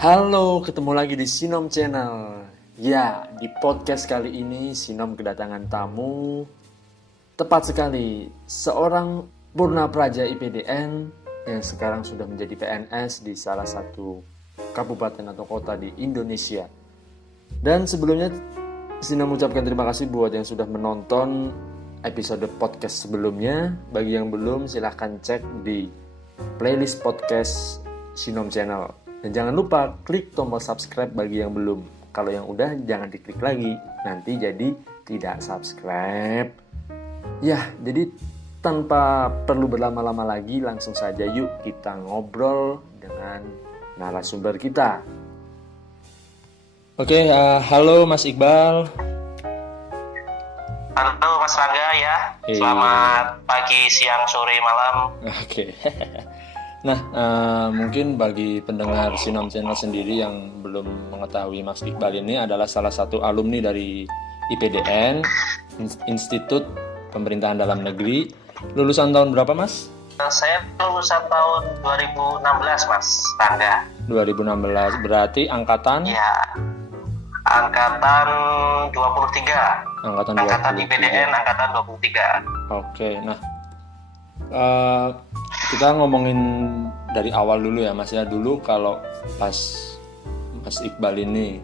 Halo, ketemu lagi di Sinom Channel. Ya, di podcast kali ini Sinom kedatangan tamu. Tepat sekali, seorang Purna Praja IPDN yang sekarang sudah menjadi PNS di salah satu kabupaten atau kota di Indonesia. Dan sebelumnya Sinom mengucapkan terima kasih buat yang sudah menonton episode podcast sebelumnya. Bagi yang belum, silahkan cek di playlist podcast Sinom Channel. Dan jangan lupa klik tombol subscribe bagi yang belum. Kalau yang udah jangan diklik lagi, nanti jadi tidak subscribe. Ya, jadi tanpa perlu berlama-lama lagi, langsung saja yuk kita ngobrol dengan narasumber kita. Oke, halo Mas Iqbal. Halo Mas Rangga ya. Selamat pagi, siang, sore, malam. Oke. Nah, mungkin bagi pendengar Sinom Channel sendiri yang belum mengetahui Mas Iqbal ini adalah salah satu alumni dari IPDN, Institut Pemerintahan Dalam Negeri. Lulusan tahun berapa, Mas? Saya lulusan tahun 2016, Mas Rangga. 2016, berarti angkatan? Ya, angkatan 23. Angkatan IPDN, angkatan 23. Oke, nah kita ngomongin dari awal dulu ya Mas ya. Dulu kalau pas Mas Iqbal ini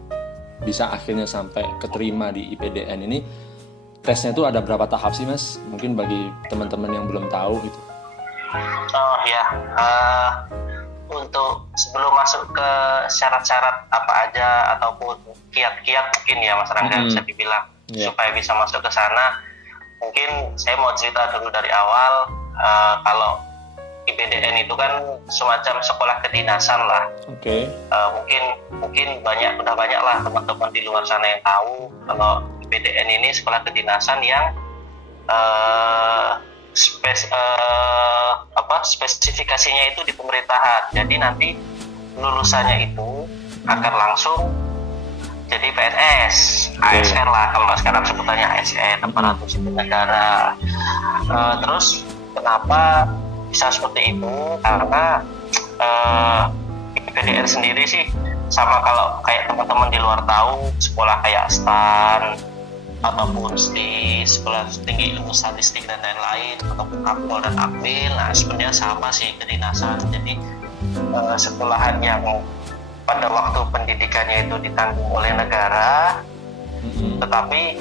bisa akhirnya sampai keterima di IPDN ini, tesnya tuh ada berapa tahap sih Mas? Mungkin bagi teman-teman yang belum tahu gitu. Oh ya, untuk sebelum masuk ke syarat-syarat apa aja ataupun kiat-kiat mungkin ya Mas Rangga bisa dibilang supaya bisa masuk ke sana, mungkin saya mau cerita dulu dari awal. Kalau IPDN itu kan semacam sekolah kedinasan lah. Oke. Mungkin udah banyak lah teman-teman di luar sana yang tahu kalau IPDN ini sekolah kedinasan yang spesifikasinya itu di pemerintahan. Jadi nanti lulusannya itu akan langsung jadi PNS, ASN lah kalau sekarang sebutannya ASN, aparatur sipil negara. Terus kenapa bisa seperti itu? Karena IPDN sendiri sih sama kalau kayak teman-teman di luar tahu sekolah kayak STAN ataupun di sekolah tinggi ilmu statistik dan lain-lain ataupun Akpol dan Akmil. Nah sebenarnya sama sih kedinasan. Jadi sekolahan yang pada waktu pendidikannya itu ditanggung oleh negara, tetapi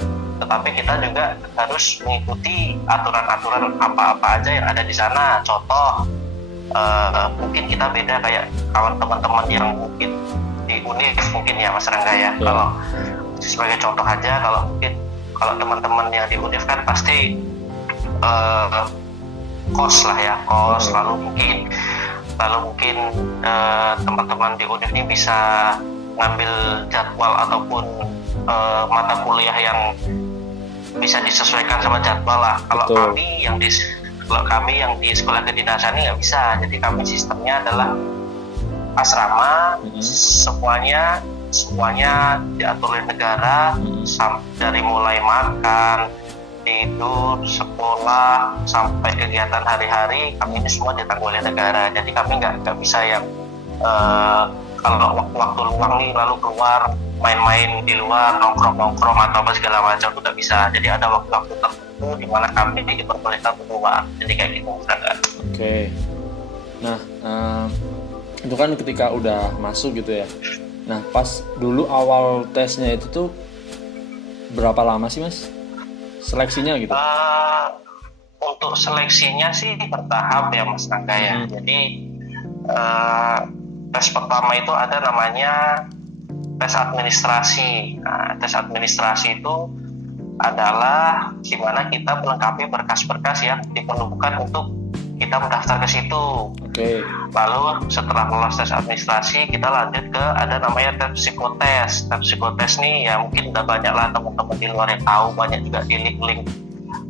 kita juga harus mengikuti aturan-aturan apa-apa aja yang ada di sana. Contoh, mungkin kita beda kayak kawan teman-teman yang mungkin di UNIF mungkin ya Mas Rangga ya. Kalau sebagai contoh aja, kalau teman-teman yang di UNIF kan pasti kos lah ya, kos. Lalu mungkin teman-teman di UNIF ini bisa ngambil jadwal ataupun mata kuliah yang bisa disesuaikan sama jadwal lah. Kalau kami yang di sekolah kedinasan ini nggak bisa. Jadi kami sistemnya adalah asrama, semuanya diatur oleh negara, dari mulai makan, tidur, sekolah sampai kegiatan hari-hari kami ini semua ditanggung oleh negara. Jadi kami nggak bisa yang kalau waktu luang nih lalu keluar main-main di luar, nongkrong atau apa segala macam, itu nggak bisa. Jadi ada waktu-waktu tertentu di mana kami diperbolehkan keluar. Jadi kayak gitu kan. Oke. Nah, itu kan ketika udah masuk gitu ya. Nah, pas dulu awal tesnya itu tuh berapa lama sih Mas? Seleksinya gitu? Untuk seleksinya sih bertahap ya Mas Rangga ya. Jadi tes pertama itu ada namanya tes administrasi. Nah, tes administrasi itu adalah di mana kita melengkapi berkas-berkas yang diperlukan untuk kita mendaftar ke situ. Oke. Lalu setelah lolos tes administrasi, kita lanjut ke ada namanya tes psikotes. Tes psikotes nih ya mungkin udah banyak lah teman-teman di luar yang tahu, banyak juga di link-link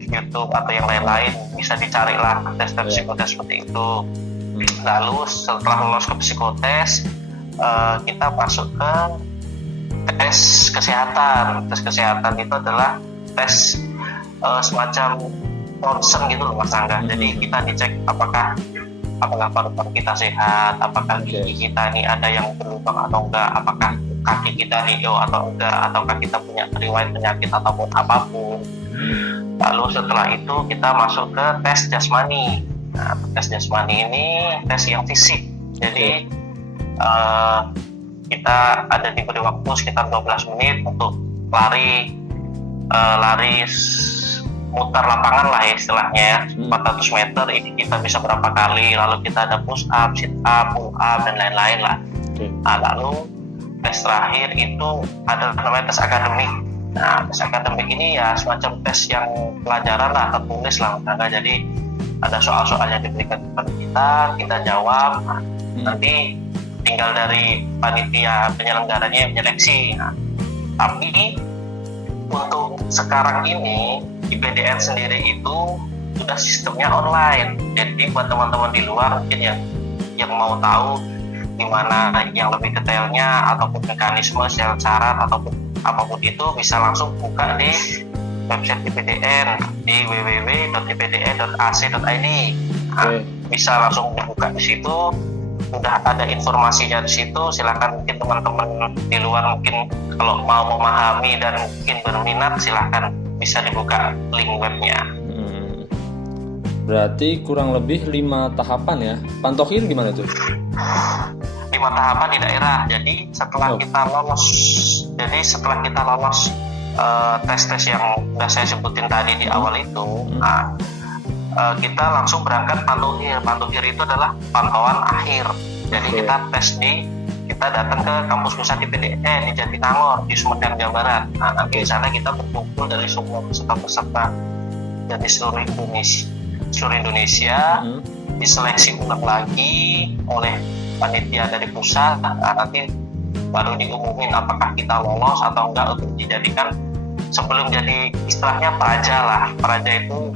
YouTube atau yang lain-lain, bisa dicari lah tes psikotes seperti itu. Lalu setelah lolos ke psikotes, kita masuk ke tes kesehatan. Tes kesehatan itu adalah tes semacam concern gitu loh Mas Angga. Jadi kita dicek apakah apakah paru-paru kita sehat, apakah gigi kita nih ada yang berlubang atau enggak, apakah kaki kita hijau atau enggak, ataukah kita punya riwayat penyakit ataupun apapun. Lalu setelah itu kita masuk ke tes jasmani. Nah, tes jasmani ini tes yang fisik. Jadi kita ada diberi waktu sekitar 12 menit untuk lari mutar lapangan lah istilahnya ya, 400 meter. Ini kita bisa berapa kali, lalu kita ada push up, sit up, pull up, dan lain-lain lah. Nah, lalu tes terakhir itu ada namanya tes akademik. Nah, tes akademik ini ya semacam tes yang pelajaran lah, tertulis lah. Nah, jadi ada soal-soal yang diberikan kepada kita jawab. Nah, nanti tinggal dari panitia penyelenggaranya yang menyeleksi. Nah, tapi untuk sekarang ini IPDN sendiri itu sudah sistemnya online. Jadi buat teman-teman di luar mungkin yang mau tahu gimana yang lebih detailnya ataupun mekanisme syarat ataupun apapun itu bisa langsung buka di website IPDN di www.ipdn.ac.id. Nah, bisa langsung dibuka di situ, udah ada informasinya di situ. Silakan mungkin teman-teman di luar mungkin kalau mau memahami dan mungkin berminat silakan bisa dibuka link webnya. Berarti kurang lebih 5 tahapan ya. Pantohir gimana tuh? 5 tahapan di daerah. Jadi setelah kita lolos tes-tes yang udah saya sebutin tadi di awal itu, kita langsung berangkat pantohir. Pantohir itu adalah pantauan akhir. Jadi kita datang ke kampus pusat IPDN di Jatinangor di Sumedang, Jawa Barat. Nah, nanti di sana kita berkumpul dari semua peserta-peserta dari seluruh Indonesia, diseleksi ulang lagi oleh panitia dari pusat. Nah, nanti baru diumumin apakah kita lolos atau enggak untuk dijadikan sebelum jadi istilahnya praja lah. Praja itu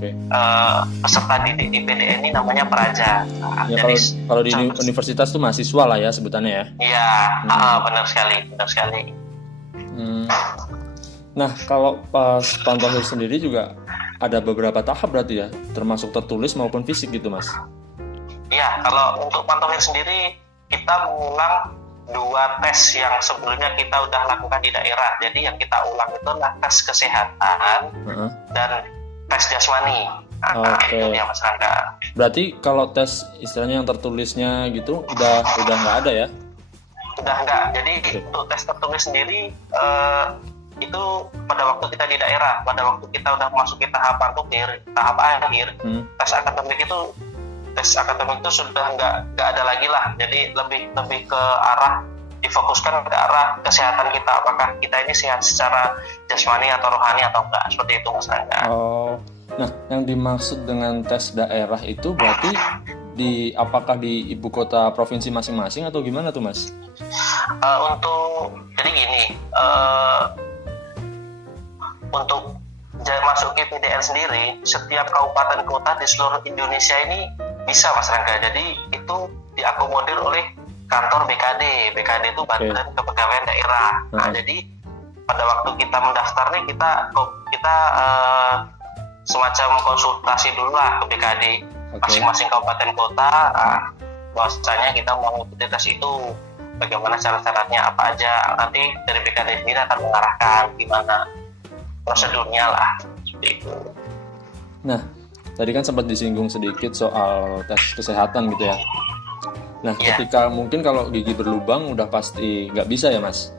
peserta didik di IPDN ini namanya praja. Nah, ya, kalau di universitas tuh mahasiswa lah ya sebutannya ya. Iya, benar sekali. Nah, kalau pas pantohir sendiri juga ada beberapa tahap berarti ya, termasuk tertulis maupun fisik gitu, Mas? Iya, kalau untuk pantohir sendiri kita mengulang 2 tes yang sebelumnya kita udah lakukan di daerah. Jadi yang kita ulang itu adalah tes kesehatan dan tes jasmani. Itu dia Mas Rangga. Berarti kalau tes istilahnya yang tertulisnya gitu udah nggak ada ya? Udah nggak. Jadi untuk tes tertulis sendiri itu pada waktu kita di daerah, pada waktu kita udah memasuki tahap pantohir, tahap akhir, tes akademik itu sudah nggak ada lagi lah. Jadi lebih ke arah difokuskan ke arah kesehatan kita, apakah kita ini sehat secara jasmani atau rohani atau enggak, seperti itu Mas Rangga. Nah, yang dimaksud dengan tes daerah itu berarti apakah di ibu kota provinsi masing-masing atau gimana tuh Mas? Jadi gini, untuk masuk ke IPDN sendiri, setiap kabupaten kota di seluruh Indonesia ini bisa Mas Rangga. Jadi itu diakomodir oleh kantor BKD. BKD itu Badan Kepegawaian Daerah. Nah, jadi pada waktu kita mendaftar nih kita semacam konsultasi dulu lah ke BKD masing-masing kabupaten kota. Bahwasanya kita mau mengikuti tes itu, bagaimana syarat-syaratnya apa aja. Nanti dari BKD sendiri akan mengarahkan gimana prosedurnya lah, seperti itu. Nah, tadi kan sempat disinggung sedikit soal tes kesehatan gitu ya. Nah, ketika mungkin kalau gigi berlubang udah pasti nggak bisa ya Mas?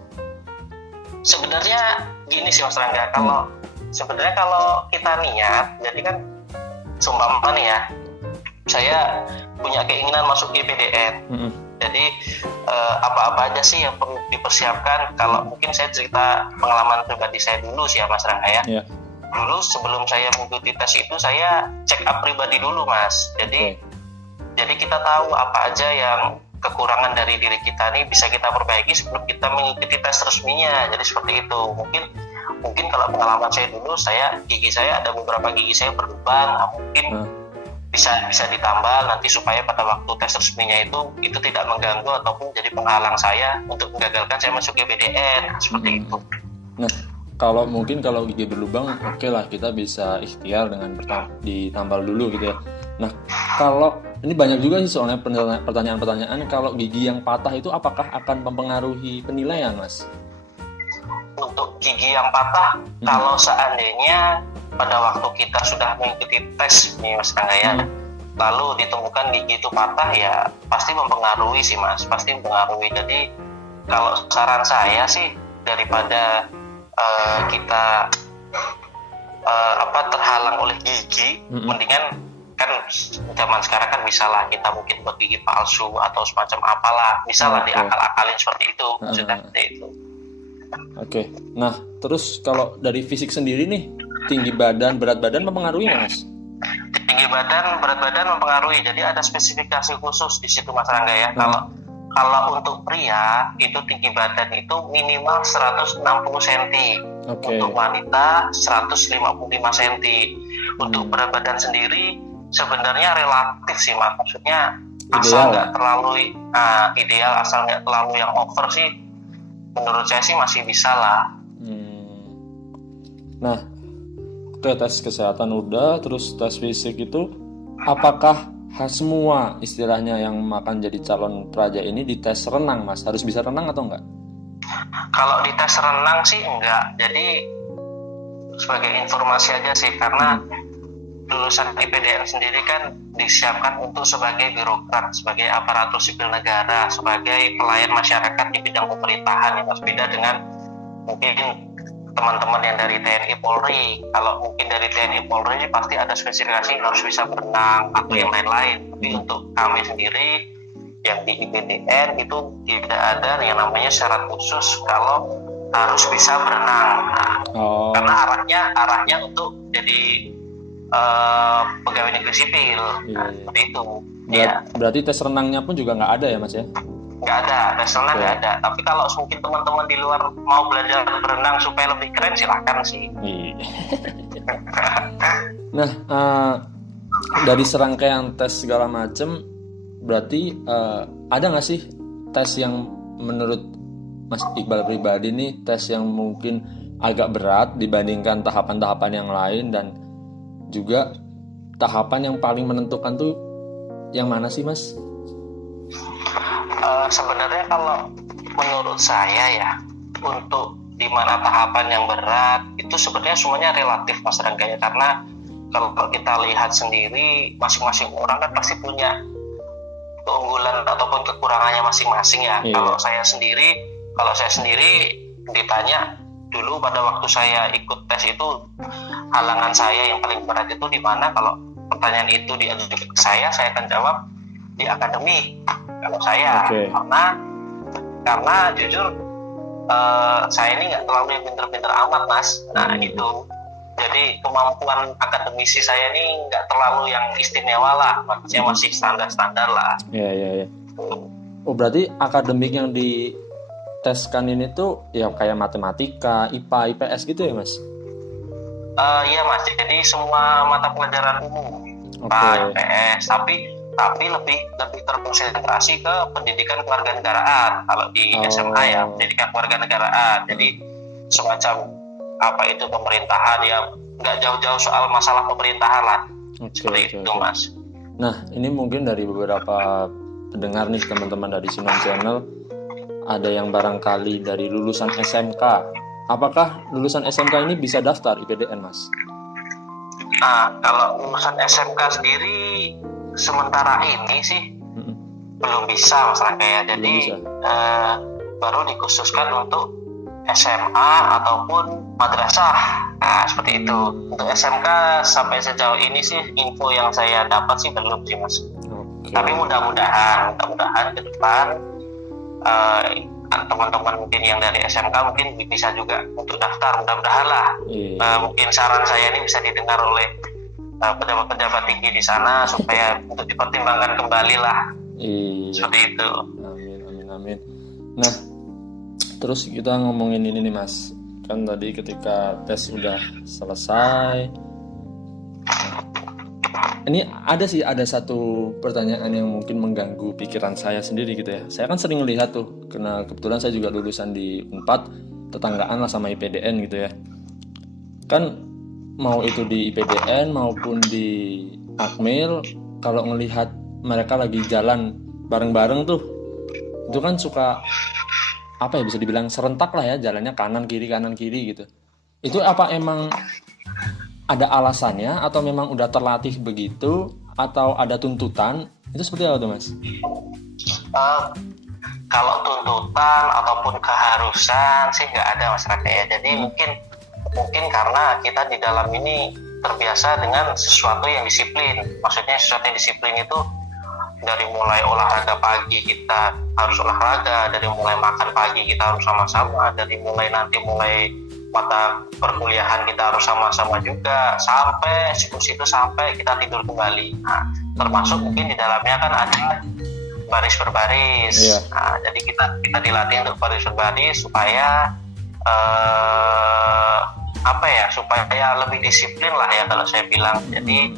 Sebenarnya gini sih Mas Rangga, sebenarnya kalau kita niat, jadi kan seumpama nih ya, saya punya keinginan masuk IPDN. Jadi apa-apa aja sih yang perlu dipersiapkan? Kalau mungkin saya cerita pengalaman pribadi saya dulu sih ya Mas Rangga ya. Dulu sebelum saya mengikuti tes itu saya check up pribadi dulu Mas. Jadi kita tahu apa aja yang kekurangan dari diri kita nih bisa kita perbaiki sebelum kita mengikuti tes resminya. Jadi seperti itu. Mungkin kalau pengalaman saya dulu, gigi saya ada beberapa gigi saya berlubang, mungkin bisa ditambal nanti supaya pada waktu tes resminya itu tidak mengganggu ataupun jadi penghalang saya untuk menggagalkan saya masuk ke IPDN. Seperti itu. Nah, kalau gigi berlubang, oke lah kita bisa ikhtiar dengan ditambal dulu gitu ya. Nah, kalau Ini banyak juga sih soalnya pertanyaan-pertanyaan, kalau gigi yang patah itu apakah akan mempengaruhi penilaian, Mas? Untuk gigi yang patah, kalau seandainya pada waktu kita sudah mengikuti tes nih Mas Rangga ya, lalu ditemukan gigi itu patah, ya pasti mempengaruhi sih Mas, pasti mempengaruhi. Jadi kalau saran saya sih, daripada kita terhalang oleh gigi, mendingan kan zaman sekarang kan bisa lah kita mungkin buat gigi palsu atau semacam apalah, bisa lah diakal-akalin seperti itu, seperti itu. Oke. Nah, terus kalau dari fisik sendiri nih, tinggi badan, berat badan mempengaruhi nggak, Mas? Tinggi badan, berat badan mempengaruhi. Jadi ada spesifikasi khusus di situ Mas Rangga ya. Kalau untuk pria itu tinggi badan itu minimal 160 cm. Untuk wanita 155 cm. Untuk berat badan sendiri sebenarnya relatif sih Mas. Maksudnya asal nggak terlalu ideal, asal nggak terlalu yang over sih, menurut saya sih masih bisa lah. Nah, tes kesehatan udah, terus tes fisik itu apakah semua istilahnya yang akan jadi calon praja ini di tes renang, Mas? Harus bisa renang atau enggak? Kalau di tes renang sih enggak. Jadi sebagai informasi aja sih, karena lulusan IPDN sendiri kan disiapkan untuk sebagai birokrat, sebagai aparatur sipil negara, sebagai pelayan masyarakat di bidang pemerintahan, yang berbeda dengan mungkin teman-teman yang dari TNI Polri. Kalau mungkin dari TNI Polri pasti ada spesifikasi harus bisa berenang atau yang lain-lain. Tapi untuk kami sendiri yang di IPDN itu tidak ada yang namanya syarat khusus kalau harus bisa berenang. Karena arahnya untuk jadi pegawai negeri sipil. Seperti itu. Berarti tes renangnya pun juga nggak ada ya, Mas ya? Nggak ada, tes renang nggak ada. Tapi kalau mungkin teman-teman di luar mau belajar berenang supaya lebih keren, silahkan sih. Nah, dari serangkaian tes segala macem, berarti ada nggak sih tes yang menurut Mas Iqbal pribadi nih, tes yang mungkin agak berat dibandingkan tahapan-tahapan yang lain, dan juga tahapan yang paling menentukan tuh yang mana sih, Mas? Sebenarnya kalau menurut saya ya, untuk di mana tahapan yang berat itu sebenarnya semuanya relatif Mas Rangga ya, karena kalau kita lihat sendiri masing-masing orang kan pasti punya keunggulan ataupun kekurangannya masing-masing ya. Kalau saya sendiri ditanya dulu pada waktu saya ikut tes itu, halangan saya yang paling berat itu di mana, kalau pertanyaan itu diajukan ke saya akan jawab di akademik. Kalau saya, karena jujur saya ini nggak terlalu yang pinter-pinter amat Mas. Nah itu, jadi kemampuan akademisi saya ini nggak terlalu yang istimewa lah, maksudnya masih standar-standar lah. Iya. Oh, berarti akademik yang diteskan ini tuh ya kayak matematika, IPA, IPS gitu ya, Mas? Iya Mas, jadi semua mata pelajaran umum, IPA, IPS, tapi lebih terkonsentrasi ke pendidikan kewarganegaraan. Kalau di SMA ya pendidikan kewarganegaraan, jadi semacam apa itu pemerintahan ya, nggak jauh-jauh soal masalah pemerintahan lah. Seperti itu Mas. Nah, ini mungkin dari beberapa pendengar nih, teman-teman dari Sinom Channel, ada yang barangkali dari lulusan SMK. Apakah lulusan SMK ini bisa daftar IPDN, Mas? Nah, kalau lulusan SMK sendiri sementara ini sih belum bisa Mas Rangga ya. Jadi baru dikhususkan untuk SMA ataupun madrasah. Nah, seperti itu. Untuk SMK sampai sejauh ini sih info yang saya dapat sih belum sih Mas. Tapi mudah-mudahan ke depan teman-teman mungkin yang dari SMK mungkin bisa juga untuk daftar, mudah-mudahan lah. Mungkin saran saya ini bisa didengar oleh pejabat-pejabat tinggi di sana supaya untuk dipertimbangkan kembali lah. Seperti itu. Amin. Nah, terus kita ngomongin ini nih Mas, kan tadi ketika tes udah selesai, ini ada satu pertanyaan yang mungkin mengganggu pikiran saya sendiri gitu ya. Saya kan sering lihat tuh, karena kebetulan saya juga lulusan di Unpad, tetanggaan lah sama IPDN gitu ya. Kan mau itu di IPDN maupun di Akmil, kalau ngelihat mereka lagi jalan bareng-bareng tuh, itu kan suka apa ya, bisa dibilang serentak lah ya, jalannya kanan kiri gitu. Itu apa emang ada alasannya atau memang udah terlatih begitu atau ada tuntutan? Itu seperti apa tuh Mas? Kalau tuntutan ataupun keharusan sih nggak ada Mas Raka ya. Jadi mungkin karena kita di dalam ini terbiasa dengan sesuatu yang disiplin. Maksudnya sesuatu yang disiplin itu dari mulai olahraga pagi kita harus olahraga, dari mulai makan pagi kita harus sama-sama, dari mulai mata perkuliahan kita harus sama-sama juga, sampai siklus itu sampai kita tidur kembali. Nah, termasuk mungkin di dalamnya kan ada baris berbaris. Iya. Nah, jadi kita dilatih untuk baris berbaris supaya supaya lebih disiplin lah ya kalau saya bilang. Jadi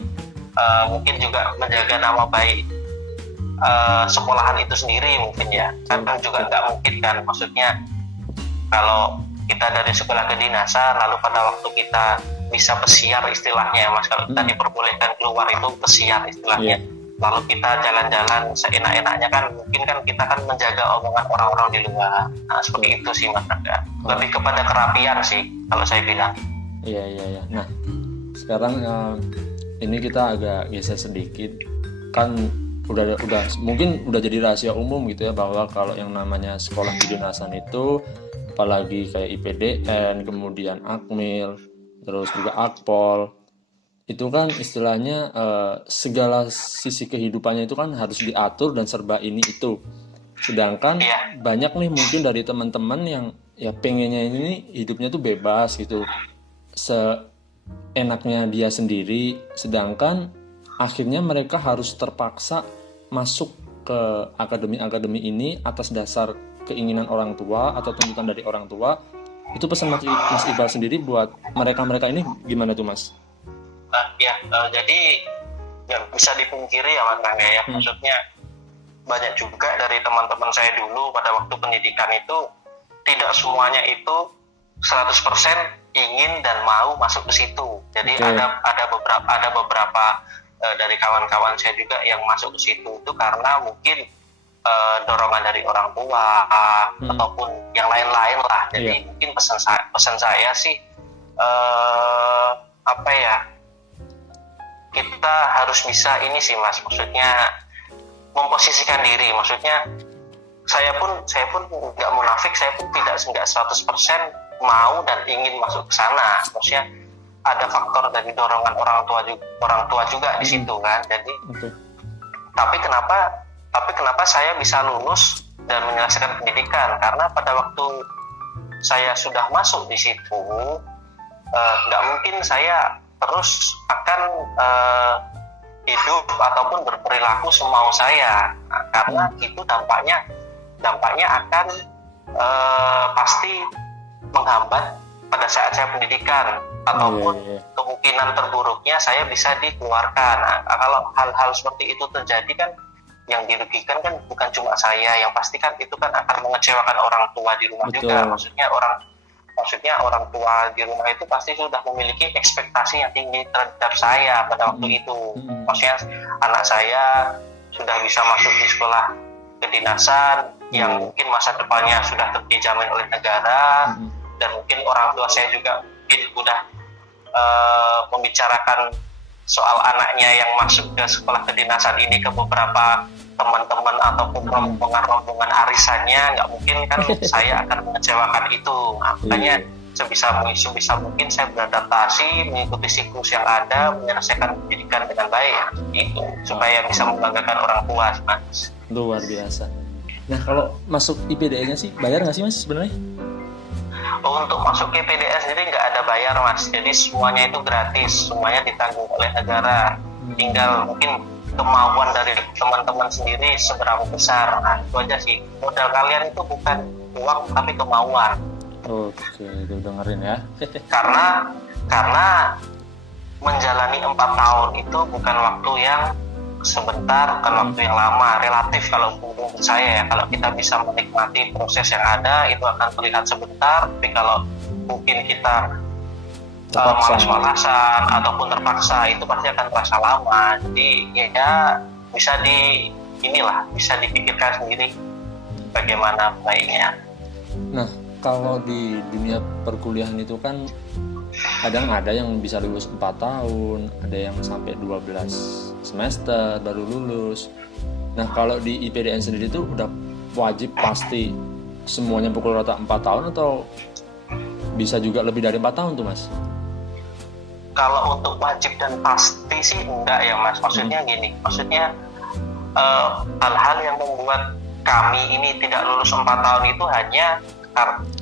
mungkin juga menjaga nama baik sekolahan itu sendiri mungkin ya. Karena juga nggak mungkin kan, maksudnya kalau kita dari sekolah kedinasan lalu pada waktu kita bisa pesiar istilahnya Mas, kalau kita diperbolehkan keluar itu pesiar istilahnya. Lalu kita jalan-jalan seenak-enaknya kan, mungkin kan kita kan menjaga omongan orang-orang di luar. Nah, seperti itu sih Mas Raka. Lebih kepada kerapian sih kalau saya bilang. Iya. Nah, sekarang ini kita agak geser sedikit. Kan udah mungkin udah jadi rahasia umum gitu ya, bahwa kalau yang namanya sekolah kedinasan itu, apalagi kayak IPDN, kemudian Akmil, terus juga Akpol, itu kan istilahnya segala sisi kehidupannya itu kan harus diatur dan serba ini itu. Sedangkan banyak nih mungkin dari teman-teman yang ya pengennya ini hidupnya tuh bebas gitu, seenaknya dia sendiri, sedangkan akhirnya mereka harus terpaksa masuk ke akademi ini atas dasar keinginan orang tua atau tuntutan dari orang tua. Itu pesan Mas Iqbal sendiri buat mereka ini gimana tuh Mas? Jadi yang bisa dipungkiri ya Mas Rangga ya, maksudnya banyak juga dari teman-teman saya dulu pada waktu pendidikan itu tidak semuanya itu 100% ingin dan mau masuk ke situ. Jadi ada beberapa dari kawan-kawan saya juga yang masuk ke situ itu karena mungkin dorongan dari orang tua ataupun yang lain-lain lah. Jadi mungkin pesan saya sih kita harus bisa ini sih Mas, maksudnya memposisikan diri. Maksudnya saya pun nggak munafik, saya pun tidak 100% mau dan ingin masuk ke sana. Maksudnya ada faktor dari dorongan orang tua juga di situ kan. Jadi tapi kenapa saya bisa lulus dan menyelesaikan pendidikan? Karena pada waktu saya sudah masuk di situ, nggak mungkin saya terus akan hidup ataupun berperilaku semau saya. Nah, karena itu dampaknya akan pasti menghambat pada saat saya pendidikan, ataupun kemungkinan terburuknya saya bisa dikeluarkan. Nah, kalau hal-hal seperti itu terjadi kan, yang dirugikan kan bukan cuma saya, yang pasti kan itu kan akan mengecewakan orang tua di rumah juga. Maksudnya orang tua di rumah itu pasti sudah memiliki ekspektasi yang tinggi terhadap saya pada waktu itu. Maksudnya anak saya sudah bisa masuk di sekolah kedinasan yang mungkin masa depannya sudah dijamin oleh negara, dan mungkin orang tua saya juga mungkin sudah membicarakan soal anaknya yang masuk ke sekolah kedinasan ini ke beberapa teman-teman ataupun rombongan arisannya. Nggak mungkin kan saya akan mengecewakan itu. Nah, makanya sebisa mungkin saya beradaptasi, mengikuti siklus yang ada, menyelesaikan pendidikan dengan baik itu, supaya bisa membanggakan orang tua Mas. Luar biasa. Nah, kalau masuk IPDN-nya sih bayar nggak sih Mas sebenarnya? Untuk masuk ke IPDN sendiri nggak ada bayar Mas, jadi semuanya itu gratis, semuanya ditanggung oleh negara. Tinggal mungkin kemauan dari teman-teman sendiri seberapa besar. Nah, itu aja sih. Modal kalian itu bukan uang tapi kemauan. Oke, itu dengerin ya. karena menjalani 4 tahun itu bukan waktu yang sebentar, bukan waktu yang lama, relatif kalau menurut saya ya. Kalau kita bisa menikmati proses yang ada itu akan terlihat sebentar, tapi kalau mungkin kita malas-malasan ataupun terpaksa itu pasti akan terasa lama. Jadi ya bisa dipikirkan sendiri bagaimana baiknya. Nah, kalau di dunia perkuliahan itu kan kadang ada yang bisa lulus 4 tahun, ada yang sampai 12 semester baru lulus. Nah, kalau di IPDN sendiri itu udah wajib pasti semuanya pukul rata 4 tahun atau bisa juga lebih dari 4 tahun tuh, Mas? Kalau untuk wajib dan pasti sih enggak ya, Mas. Maksudnya gini, hal-hal yang membuat kami ini tidak lulus 4 tahun itu hanya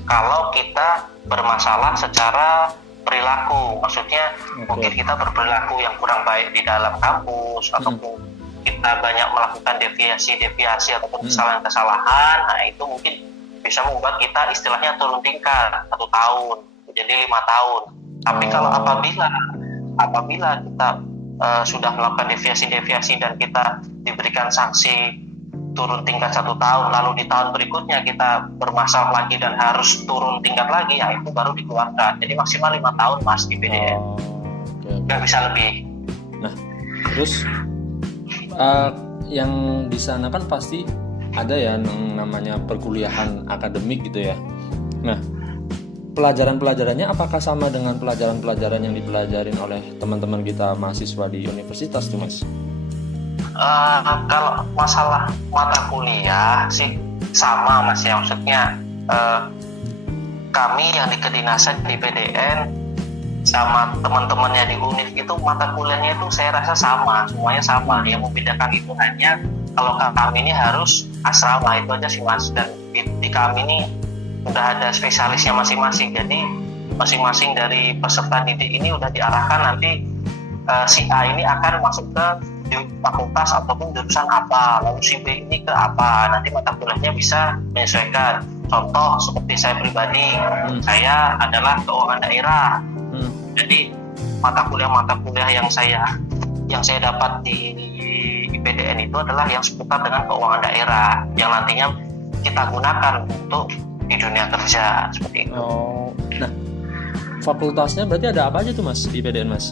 kalau kita bermasalah secara perilaku. Maksudnya mungkin kita berperilaku yang kurang baik di dalam kampus, ataupun kita banyak melakukan deviasi ataupun kesalahan-kesalahan. Nah, itu mungkin bisa membuat kita istilahnya turun tingkat 1 tahun menjadi 5 tahun. Tapi kalau apabila kita sudah melakukan deviasi dan kita diberikan sanksi turun tingkat 1 tahun, lalu di tahun berikutnya kita bermasalah lagi dan harus turun tingkat lagi, ya itu baru dikeluarkan. Jadi maksimal 5 tahun, Mas, di PDN. Nggak bisa lebih. Nah, terus yang di sana kan pasti ada ya yang namanya perkuliahan akademik gitu ya. Nah, pelajaran-pelajarannya apakah sama dengan pelajaran-pelajaran yang dipelajarin oleh teman-teman kita mahasiswa di universitas tuh, Mas? Kalau masalah mata kuliah sih sama, Mas, ya. Maksudnya kami yang di kedinasan di PDN sama teman-temannya di UNIF itu mata kuliahnya itu saya rasa sama, semuanya sama. Yang membedakan itu hanya kalau kami ini harus asrama, itu aja sih, Mas. Dan di kami ini udah ada spesialisnya masing-masing, jadi masing-masing dari peserta didik ini udah diarahkan nanti si A ini akan masuk ke fakultas ataupun jurusan apa, lalu si B ini ke apa, nanti mata kuliahnya bisa menyesuaikan. Contoh seperti saya pribadi, saya adalah keuangan daerah, jadi mata kuliah yang saya dapat di IPDN itu adalah yang seputar dengan keuangan daerah yang nantinya kita gunakan untuk di dunia kerja seperti itu. Nah, fakultasnya berarti ada apa aja tuh, Mas, di IPDN, Mas?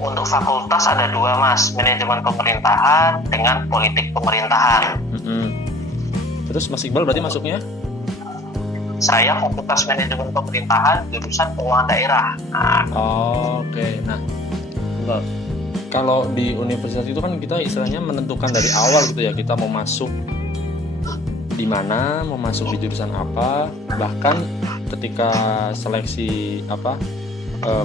Untuk fakultas ada 2, Mas, manajemen pemerintahan dengan politik pemerintahan. Terus Mas Iqbal berarti masuknya? Saya fakultas manajemen pemerintahan jurusan keuangan daerah. Oke. Nah, kalau di universitas itu kan kita istilahnya menentukan dari awal gitu ya, kita mau masuk di mana, mau masuk di jurusan apa, bahkan ketika seleksi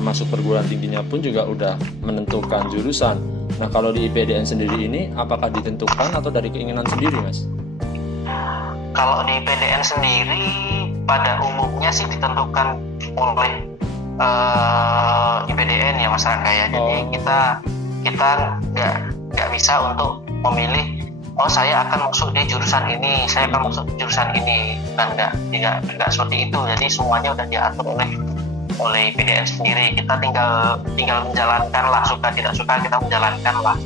masuk perguruan tingginya pun juga udah menentukan jurusan. Nah, kalau di IPDN sendiri ini apakah ditentukan atau dari keinginan sendiri, Mas? Kalau di IPDN sendiri pada umumnya sih ditentukan oleh IPDN ya, Mas Rangga ya. Jadi kita nggak bisa untuk memilih saya akan masuk di jurusan ini, saya akan masuk di jurusan ini, kan nggak seperti itu. Jadi semuanya udah diatur oleh IPDN sendiri. Kita tinggal menjalankan lah, suka tidak suka kita menjalankan lah.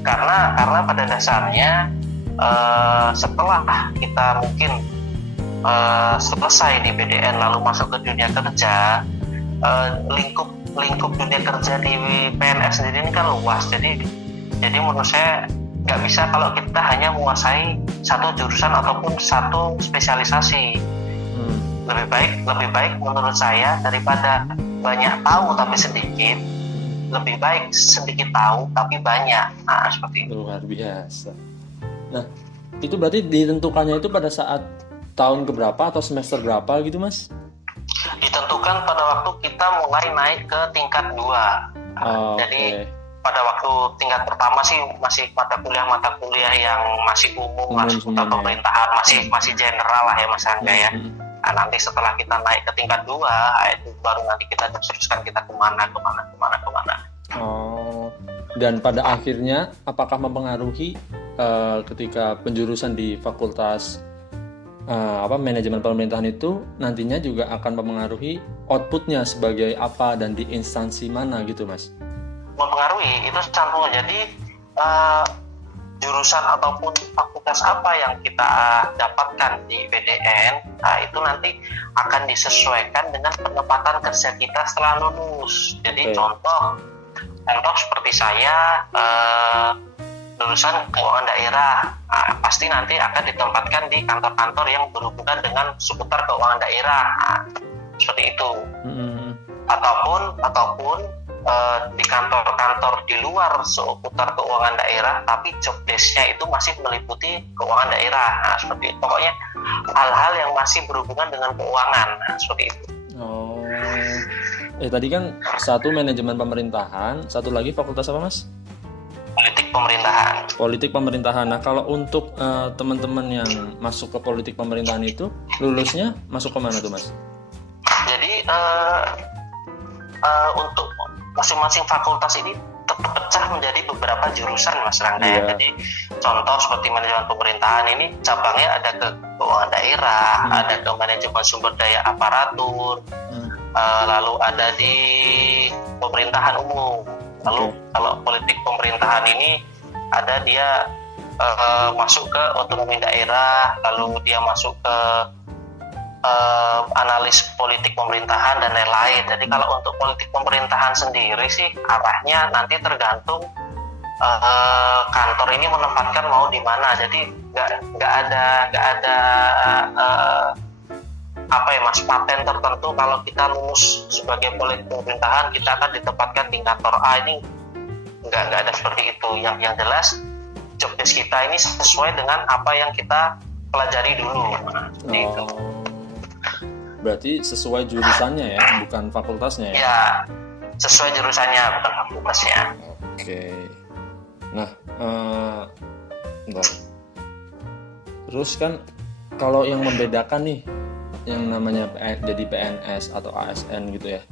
Karena pada dasarnya setelah kita mungkin selesai di IPDN lalu masuk ke dunia kerja, lingkup dunia kerja di PNS sendiri ini kan luas. Jadi menurut saya nggak bisa kalau kita hanya menguasai satu jurusan ataupun satu spesialisasi. Lebih baik menurut saya daripada banyak tahu tapi sedikit, lebih baik sedikit tahu tapi banyak. Nah, seperti itu. Luar biasa. Nah, itu berarti ditentukannya itu pada saat tahun keberapa atau semester berapa gitu, Mas? Ditentukan pada waktu kita mulai naik ke tingkat 2. Jadi pada waktu tingkat pertama sih masih mata kuliah yang masih umum lah, seputar pemerintahan, masih general lah ya, Mas Angga ya. Nah, nanti setelah kita naik ke tingkat 2, itu baru nanti kita teruskan kita kemana. Dan pada akhirnya apakah mempengaruhi ketika penjurusan di fakultas manajemen pemerintahan itu nantinya juga akan mempengaruhi outputnya sebagai apa dan di instansi mana gitu, Mas? Mempengaruhi itu campur. Jadi jurusan ataupun fakultas apa yang kita dapatkan di PDN, itu nanti akan disesuaikan dengan penempatan kerja kita setelah lulus. Jadi contoh seperti saya lulusan keuangan daerah. Nah, pasti nanti akan ditempatkan di kantor-kantor yang berhubungan dengan seputar keuangan daerah. Nah, seperti itu. Ataupun di kantor-kantor di luar seputar keuangan daerah, tapi job desk-nya itu masih meliputi keuangan daerah. Nah, seperti itu. Pokoknya hal-hal yang masih berhubungan dengan keuangan. Nah, seperti itu. Oh. Tadi kan satu manajemen pemerintahan, satu lagi fakultas apa, Mas? Politik pemerintahan. Politik pemerintahan. Nah, kalau untuk teman-teman yang masuk ke politik pemerintahan itu, lulusnya masuk ke mana tuh, Mas? Jadi untuk masing-masing fakultas ini terpecah menjadi beberapa jurusan, Mas Rangga. Iya. Jadi contoh seperti manajemen pemerintahan ini cabangnya ada ke keuangan daerah, ada ke manajemen sumber daya aparatur, lalu ada di pemerintahan umum. Lalu kalau politik pemerintahan ini ada dia masuk ke otonomi daerah, lalu dia masuk ke analis politik pemerintahan dan lain-lain. Jadi kalau untuk politik pemerintahan sendiri sih arahnya nanti tergantung kantor ini menempatkan mau di mana. Jadi nggak ada Mas, paten tertentu kalau kita lulus sebagai politik pemerintahan kita akan ditempatkan di kantor A. Ini nggak ada seperti itu. Yang jelas job desk kita ini sesuai dengan apa yang kita pelajari dulu. Seperti itu. Berarti sesuai jurusannya ya, bukan fakultasnya ya? Ya, sesuai jurusannya, bukan fakultasnya. Oke. Nah, bentar. Terus kan kalau yang membedakan nih, yang namanya jadi PNS atau ASN gitu ya,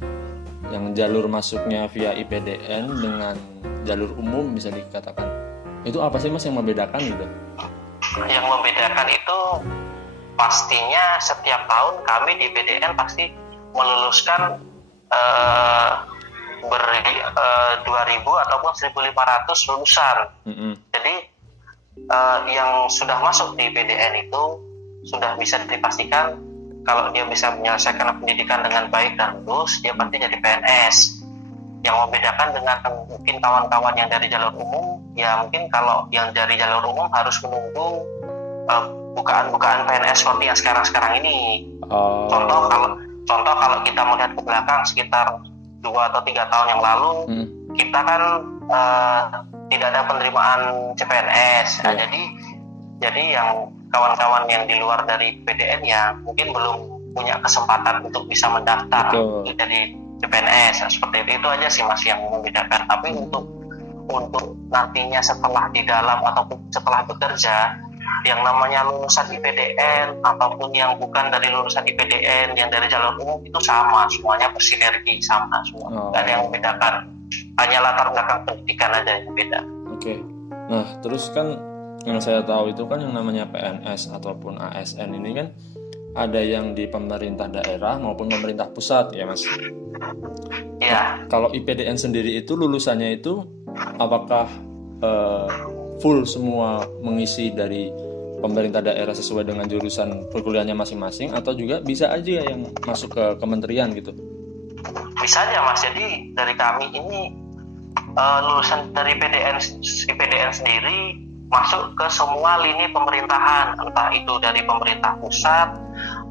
yang jalur masuknya via IPDN dengan jalur umum bisa dikatakan, itu apa sih, Mas, yang membedakan gitu? Yang membedakan itu pastinya setiap tahun kami di IPDN pasti meluluskan 2.000 ataupun 1.500 lulusan. Jadi yang sudah masuk di IPDN itu sudah bisa dipastikan kalau dia bisa menyelesaikan pendidikan dengan baik dan lulus, dia pasti jadi PNS. Yang membedakan dengan mungkin kawan-kawan yang dari jalur umum, ya mungkin kalau yang dari jalur umum harus menunggu bukaan PNS seperti yang sekarang ini. Contoh kalau kita melihat ke belakang sekitar 2 atau 3 tahun yang lalu, kita kan tidak ada penerimaan CPNS. Nah, jadi yang kawan-kawan yang di luar dari PDN ya mungkin belum punya kesempatan untuk bisa mendaftar untuk jadi CPNS. Nah, seperti itu aja sih, Mas, yang membedakan. Tapi untuk nantinya setelah di dalam ataupun setelah bekerja, yang namanya lulusan IPDN ataupun yang bukan dari lulusan IPDN, yang dari jalur umum itu sama, semuanya bersinergi sama semua. Gak ada yang membedakan, hanya latar belakang pendidikan aja yang beda. Oke. Nah, terus kan yang saya tahu itu kan yang namanya PNS ataupun ASN ini kan ada yang di pemerintah daerah maupun pemerintah pusat ya, Mas. Iya. Kalau IPDN sendiri itu lulusannya itu apakah full semua mengisi dari pemerintah daerah sesuai dengan jurusan perkuliahannya masing-masing, atau juga bisa aja yang masuk ke kementerian gitu? Bisa aja, Mas. Jadi dari kami ini lulusan dari IPDN sendiri masuk ke semua lini pemerintahan, entah itu dari pemerintah pusat,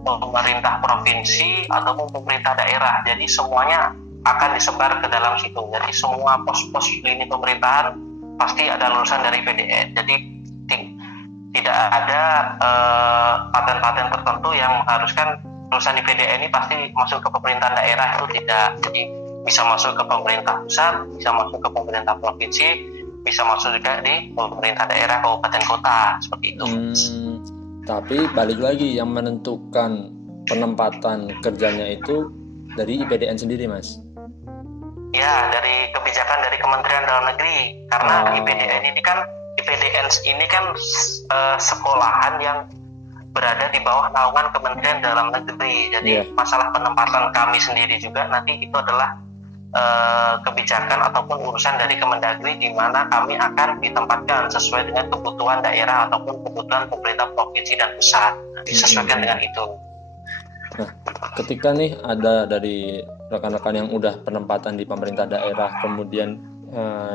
pemerintah provinsi, ataupun pemerintah daerah. Jadi semuanya akan disebar ke dalam situ. Jadi semua pos-pos lini pemerintahan pasti ada lulusan dari IPDN. Jadi tidak ada paten-paten tertentu yang mengharuskan lulusan IPDN ini pasti masuk ke pemerintahan daerah, itu tidak. Jadi bisa masuk ke pemerintah pusat, bisa masuk ke pemerintah provinsi, bisa masuk juga di pemerintah daerah, kabupaten kota, seperti itu. Tapi balik lagi, yang menentukan penempatan kerjanya itu dari IPDN sendiri, Mas? Ya, dari kebijakan dari Kementerian Dalam Negeri. Karena IPDN ini kan sekolahan yang berada di bawah naungan Kementerian Dalam Negeri. Jadi masalah penempatan kami sendiri juga nanti itu adalah kebijakan ataupun urusan dari Kemendagri, di mana kami akan ditempatkan sesuai dengan kebutuhan daerah ataupun kebutuhan pemerintah provinsi dan pusat. Disesuaikan dengan itu. Nah, ketika nih ada dari rekan-rekan yang udah penempatan di pemerintah daerah, kemudian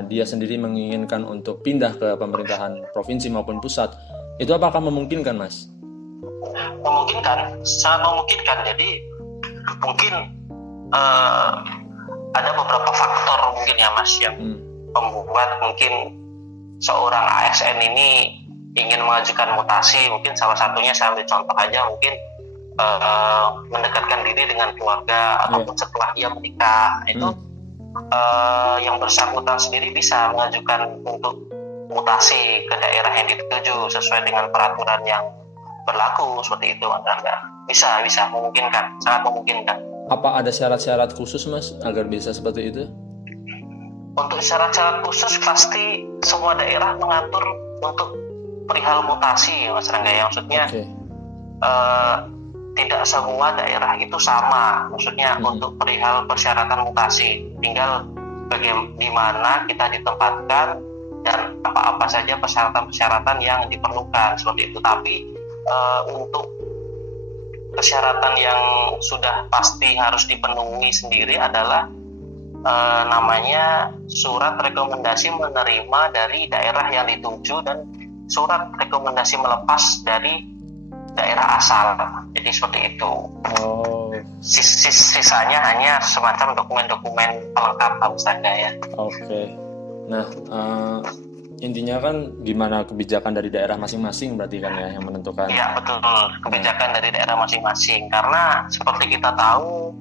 dia sendiri menginginkan untuk pindah ke pemerintahan provinsi maupun pusat, itu apakah memungkinkan, Mas? Memungkinkan, sangat memungkinkan. Jadi mungkin ada beberapa faktor mungkin ya Mas yang membuat mungkin seorang ASN ini ingin mengajukan mutasi. Mungkin salah satunya saya ambil contoh aja, mungkin mendekatkan diri dengan keluarga ataupun setelah dia menikah. Itu yang bersangkutan sendiri bisa mengajukan untuk mutasi ke daerah yang dituju sesuai dengan peraturan yang berlaku seperti itu, Mas Rangga. Bisa memungkinkan, sangat memungkinkan. Apa ada syarat-syarat khusus, Mas, agar bisa seperti itu? Untuk syarat-syarat khusus pasti semua daerah mengatur untuk perihal mutasi, Mas Rangga. Ya, maksudnya tidak semua daerah itu sama. Maksudnya untuk perihal persyaratan mutasi, tinggal bagaimana kita ditempatkan dan apa-apa saja persyaratan-persyaratan yang diperlukan seperti itu. Tapi untuk persyaratan yang sudah pasti harus dipenuhi sendiri adalah namanya surat rekomendasi menerima dari daerah yang dituju dan surat rekomendasi melepas dari daerah asal. Jadi seperti itu. Sisanya hanya semacam dokumen-dokumen pelengkap Amsterdam ya. Oke. Nah, intinya kan gimana kebijakan dari daerah masing-masing berarti kan ya yang menentukan. Iya betul, kebijakan dari daerah masing-masing. Karena seperti kita tahu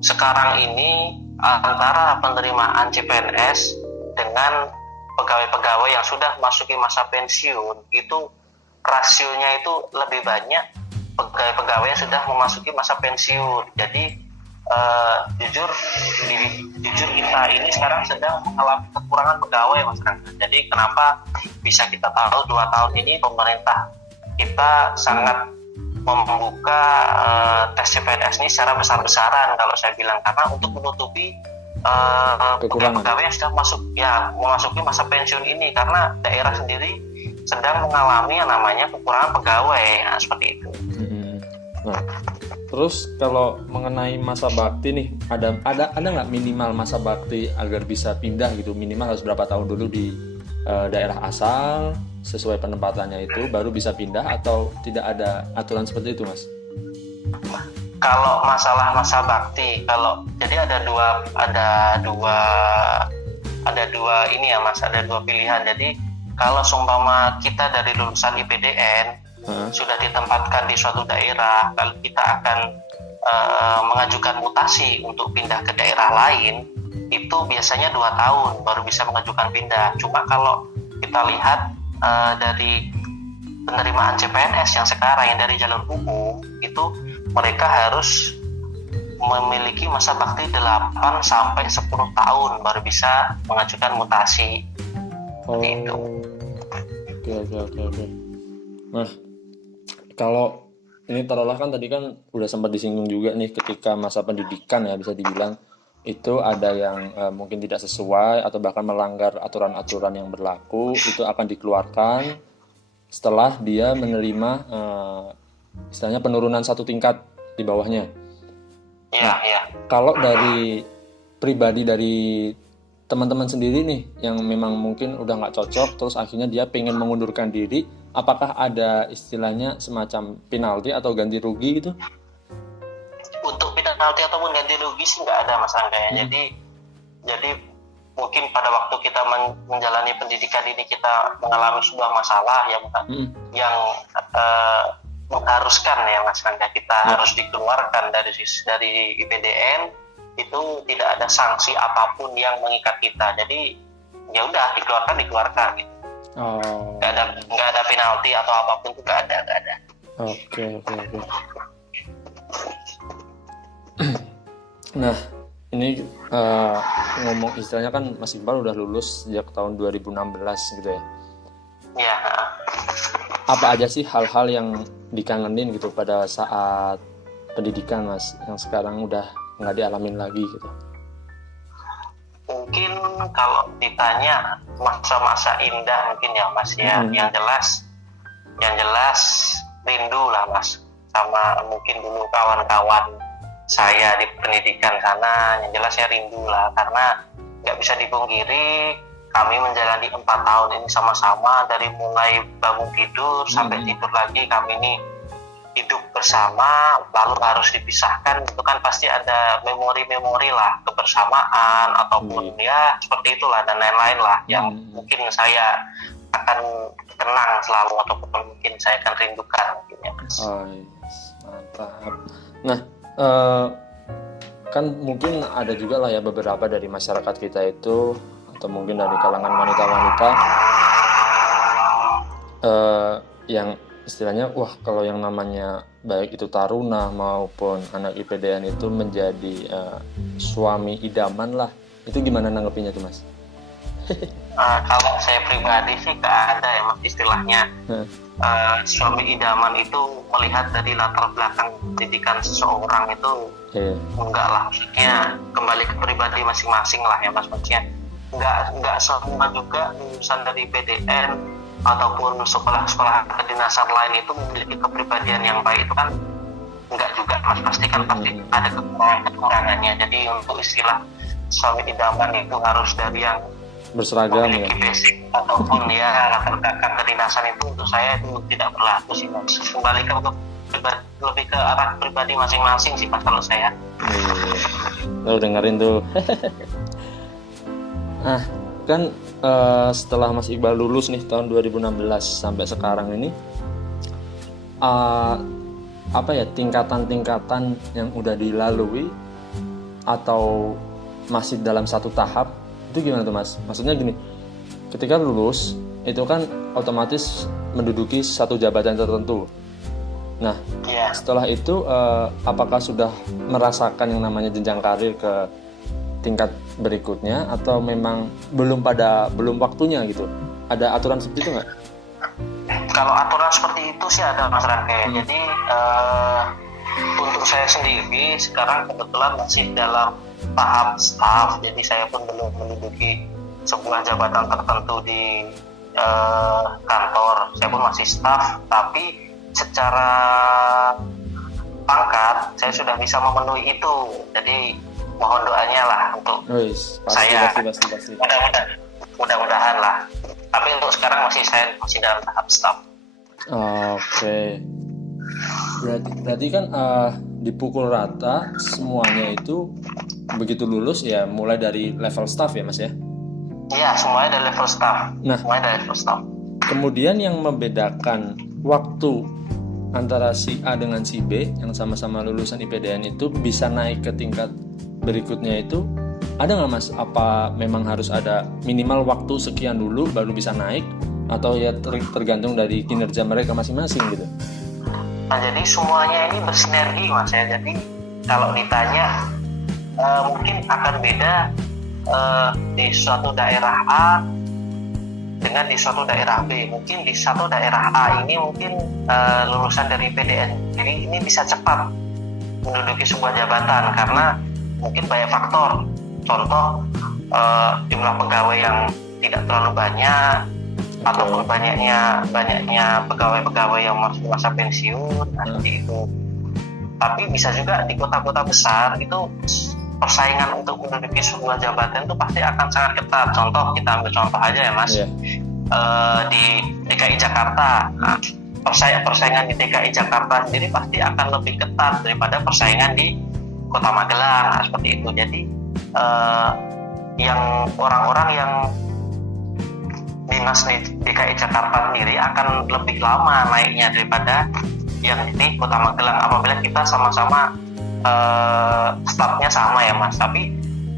sekarang ini antara penerimaan CPNS dengan pegawai-pegawai yang sudah masuki masa pensiun itu rasionya itu lebih banyak pegawai-pegawai yang sudah memasuki masa pensiun. Jadi jujur kita ini sekarang sedang mengalami kekurangan pegawai, Mas Rangga. Jadi kenapa bisa kita tahu 2 tahun ini pemerintah kita sangat membuka tes CPNS ini secara besar-besaran kalau saya bilang, karena untuk menutupi pegawai yang sudah memasuki masa pensiun ini, karena daerah sendiri sedang mengalami yang namanya kekurangan pegawai. Nah, seperti itu. Nah, terus kalau mengenai masa bakti nih, ada nggak minimal masa bakti agar bisa pindah gitu? Minimal harus berapa tahun dulu di daerah asal sesuai penempatannya itu baru bisa pindah, atau tidak ada aturan seperti itu, Mas? Kalau masalah masa bakti, jadi ada dua ini ya Mas, ada dua pilihan. Jadi kalau seumpama kita dari lulusan IPDN sudah ditempatkan di suatu daerah, kalau kita akan mengajukan mutasi untuk pindah ke daerah lain, itu biasanya 2 tahun baru bisa mengajukan pindah. Cuma kalau kita lihat dari penerimaan CPNS yang sekarang yang dari jalur umum, itu mereka harus memiliki masa bakti 8 sampai 10 tahun baru bisa mengajukan mutasi. Itu. Oke. Nah, kalau ini taruhlah kan tadi kan udah sempat disinggung juga nih, ketika masa pendidikan ya bisa dibilang itu ada yang mungkin tidak sesuai atau bahkan melanggar aturan-aturan yang berlaku, itu akan dikeluarkan setelah dia menerima istilahnya penurunan 1 tingkat di bawahnya. Iya. Kalau dari pribadi dari teman-teman sendiri nih yang memang mungkin udah nggak cocok, terus akhirnya dia pengen mengundurkan diri, apakah ada istilahnya semacam penalti atau ganti rugi gitu? Untuk penalti ataupun ganti rugi sih nggak ada, Mas Angga ya. Jadi mungkin pada waktu kita menjalani pendidikan ini kita mengalami sebuah masalah yang mengharuskan ya Mas Angga, kita harus dikeluarkan dari IPDN, itu tidak ada sanksi apapun yang mengikat kita. Jadi ya udah dikeluarkan gitu. Nggak ada penalti atau apapun itu nggak ada. Oke. Nah, ini ngomong istilahnya kan Mas Iqbal udah lulus sejak tahun 2016 gitu ya. Iya. Apa aja sih hal-hal yang dikangenin gitu pada saat pendidikan, Mas, yang sekarang udah nggak dialamin lagi gitu? Mungkin kalau ditanya masa-masa indah mungkin ya Mas ya, yang jelas rindu lah Mas sama mungkin dulu kawan-kawan saya di pendidikan sana. Yang jelas saya rindu lah, karena nggak bisa dipungkiri kami menjalani 4 tahun ini sama-sama, dari mulai bangun tidur sampai tidur lagi kami ini hidup bersama, lalu harus dipisahkan, itu kan pasti ada memori-memori lah, kebersamaan ataupun ya seperti itulah dan lain-lain lah yang mungkin saya akan kenang selalu ataupun mungkin saya akan rindukan mungkin ya Mas. Oh, yes. Mantap. Nah, kan mungkin ada juga lah ya beberapa dari masyarakat kita itu, atau mungkin dari kalangan wanita-wanita yang istilahnya, wah kalau yang namanya baik itu taruna maupun anak IPDN itu menjadi suami idaman lah. Itu gimana nanggepinnya tuh Mas? Kalau saya pribadi sih gak ada ya Mas istilahnya. Suami idaman itu melihat dari latar belakang pendidikan seseorang itu enggak lah, maksudnya kembali ke pribadi masing-masing lah ya Mas, maksudnya enggak semua juga lulusan dari IPDN ataupun sekolah-sekolah kedinasan lain itu memiliki kepribadian yang baik, itu kan enggak juga Mas, pasti ada kekurangannya. Jadi untuk istilah suami idaman itu harus dari yang berseragam ya, basic ataupun ya latar belakang kedinasan, itu untuk saya itu tidak berlaku sih Mas. Kembali ke lebih ke arah pribadi masing-masing sih Mas kalau saya. Lo dengerin tuh. Kan setelah Mas Iqbal lulus nih tahun 2016 sampai sekarang ini, apa ya tingkatan-tingkatan yang udah dilalui atau masih dalam satu tahap itu gimana tuh Mas? Maksudnya gini, ketika lulus itu kan otomatis menduduki satu jabatan tertentu. Nah, setelah itu apakah sudah merasakan yang namanya jenjang karir ke tingkat berikutnya atau memang belum waktunya gitu? Ada aturan seperti itu nggak? Kalau aturan seperti itu sih ada Mas Rangke. Jadi untuk saya sendiri sekarang kebetulan masih dalam tahap staff, jadi saya pun belum menduduki sebuah jabatan tertentu di kantor. Saya pun masih staff, tapi secara pangkat saya sudah bisa memenuhi itu. Jadi mohon doanya lah untuk saya. Pasti. Mudah-mudahan lah. Tapi untuk sekarang saya masih dalam tahap staff. Oke. Berarti kan dipukul rata semuanya itu begitu lulus ya mulai dari level staff ya Mas ya? Iya, semuanya dari level staff. Semuanya dari level staff. Kemudian yang membedakan waktu antara si A dengan si B yang sama-sama lulusan IPDN itu bisa naik ke tingkat berikutnya itu ada nggak Mas? Apa memang harus ada minimal waktu sekian dulu baru bisa naik, atau ya tergantung dari kinerja mereka masing-masing gitu? Nah, jadi semuanya ini bersinergi Mas ya. Jadi kalau ditanya mungkin akan beda di suatu daerah A dengan di suatu daerah B. Mungkin di satu daerah A ini mungkin lulusan dari PDN, jadi ini bisa cepat menduduki sebuah jabatan karena mungkin banyak faktor. Contoh jumlah pegawai yang tidak terlalu banyak, ataupun banyaknya pegawai-pegawai yang masuk masa pensiun, seperti itu. Tapi bisa juga di kota-kota besar itu persaingan untuk menduduki sebuah jabatan itu pasti akan sangat ketat. Contoh, kita ambil contoh aja ya Mas, di DKI Jakarta. Nah, persaingan di DKI Jakarta sendiri pasti akan lebih ketat daripada persaingan di Kota Magelang, seperti itu. Jadi yang orang-orang yang dinas di DKI Jakarta sendiri akan lebih lama naiknya daripada yang di Kota Magelang apabila kita sama-sama startnya sama ya Mas, tapi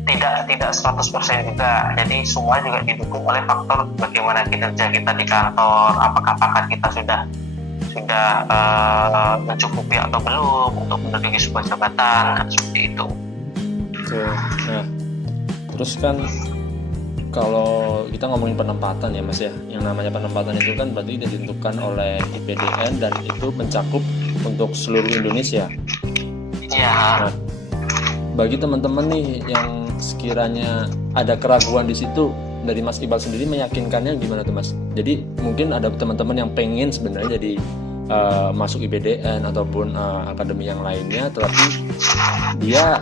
tidak 100% juga. Jadi semua juga didukung oleh faktor bagaimana kinerja kita di kantor, apakah pangkat kita sudah mencukupi atau belum untuk menduduki sebuah jabatan, seperti itu. Oke. Nah, terus kan kalau kita ngomongin penempatan ya Mas ya, yang namanya penempatan itu kan berarti ditentukan oleh IPDN dan itu mencakup untuk seluruh Indonesia. Iya. Nah, bagi teman-teman nih yang sekiranya ada keraguan di situ, dari Mas Iqbal sendiri meyakinkannya gimana tuh Mas? Jadi mungkin ada teman-teman yang pengen sebenarnya jadi masuk IPDN ataupun akademi yang lainnya, tetapi dia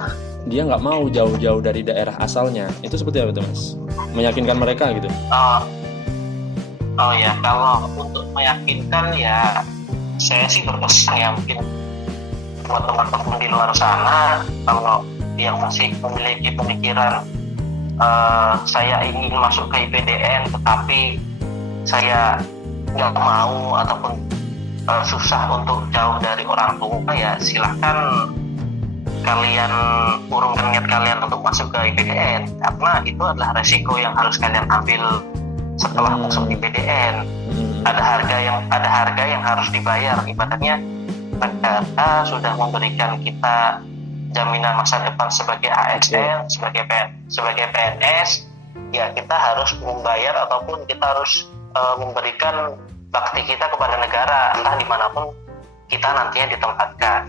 dia nggak mau jauh-jauh dari daerah asalnya. Itu seperti apa tuh Mas? Meyakinkan mereka gitu? Oh ya, kalau untuk meyakinkan ya saya sih berpesan ya mungkin buat teman-teman di luar sana, kalau yang masih memiliki pemikiran saya ingin masuk ke IPDN tetapi saya nggak mau ataupun susah untuk jauh dari orang tua, ya silahkan kalian urungkan niat kalian untuk masuk ke IPDN, karena itu adalah resiko yang harus kalian ambil setelah masuk IPDN. Ada harga yang harus dibayar. Ibaratnya negara sudah memberikan kita jaminan masa depan sebagai ASN, sebagai PNS, ya kita harus membayar ataupun kita harus memberikan bakti kita kepada negara, entah dimanapun kita nantinya ditempatkan.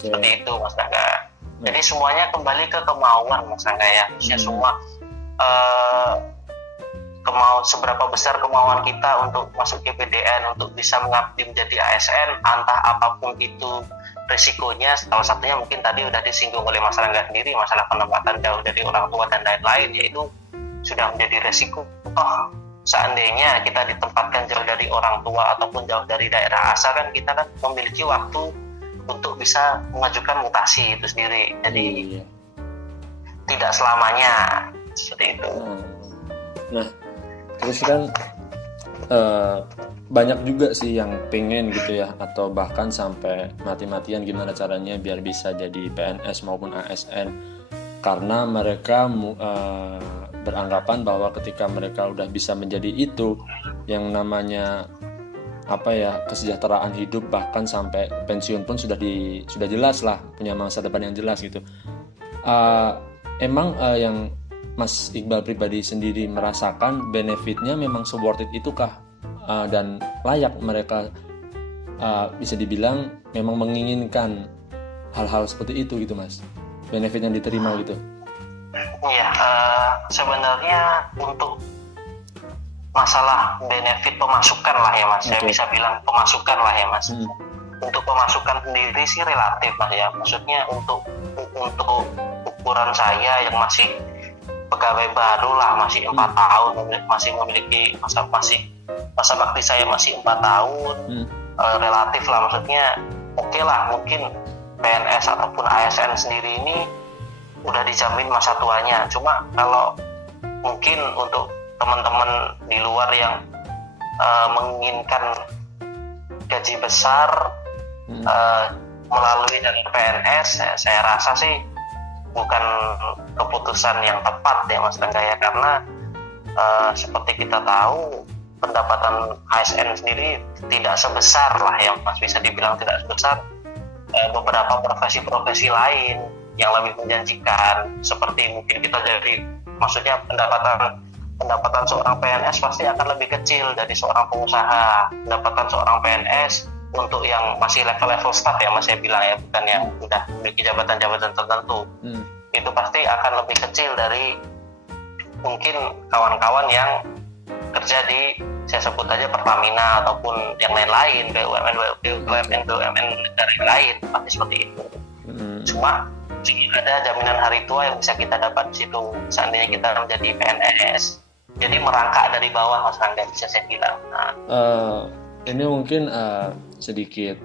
Seperti itu Mas Angga. Jadi semuanya kembali ke kemauan Mas Angga ya. Semua seberapa besar kemauan kita untuk masuk ke PDN, untuk bisa mengabdi menjadi ASN, entah apapun itu risikonya. Salah satunya mungkin tadi udah disinggung oleh Mas Rangga sendiri, masalah penempatan jauh dari orang tua dan lain-lain, yaitu sudah menjadi resiko. Seandainya kita ditempatkan jauh dari orang tua ataupun jauh dari daerah asal, kan kita kan memiliki waktu untuk bisa mengajukan mutasi itu sendiri. Jadi tidak selamanya seperti itu. Nah, terus kan banyak juga sih yang pengen gitu ya, atau bahkan sampai mati-matian gimana caranya biar bisa jadi PNS maupun ASN, karena mereka beranggapan bahwa ketika mereka udah bisa menjadi itu, yang namanya kesejahteraan hidup bahkan sampai pensiun pun sudah jelas lah, punya masa depan yang jelas gitu. Emang yang Mas Iqbal pribadi sendiri merasakan benefitnya memang se-worth it itukah, dan layak mereka bisa dibilang memang menginginkan hal-hal seperti itu gitu Mas, benefit yang diterima gitu? Iya, sebenarnya untuk masalah benefit pemasukan lah ya Mas, saya bisa bilang pemasukan lah ya Mas. Untuk pemasukan sendiri sih relatif Mas ya, maksudnya untuk ukuran saya yang masih pegawai baru lah, masih 4 tahun, masih memiliki masa bakti saya masih 4 tahun, relatif lah, maksudnya oke lah. Mungkin PNS ataupun ASN sendiri ini udah dijamin masa tuanya. Cuma kalau mungkin untuk teman-teman di luar yang menginginkan gaji besar melalui jalur PNS, saya rasa sih bukan keputusan yang tepat ya Mas Rangga ya, karena seperti kita tahu pendapatan ASN sendiri tidak sebesar lah yang Mas, bisa dibilang tidak sebesar beberapa profesi-profesi lain yang lebih menjanjikan. Seperti mungkin kita maksudnya pendapatan seorang PNS pasti akan lebih kecil dari seorang pengusaha. Pendapatan seorang PNS untuk yang masih level staff ya Mas, saya bilang ya, bukan yang udah memiliki jabatan-jabatan tertentu, itu pasti akan lebih kecil dari mungkin kawan-kawan yang kerja di, saya sebut aja Pertamina ataupun yang lain-lain, BUMN negara yang lain, pasti seperti itu. Cuma ada jaminan hari tua yang bisa kita dapat di situ seandainya kita menjadi PNS. Jadi merangkak dari bawah Mas Rangga, bisa saya bilang. Ini mungkin sedikit,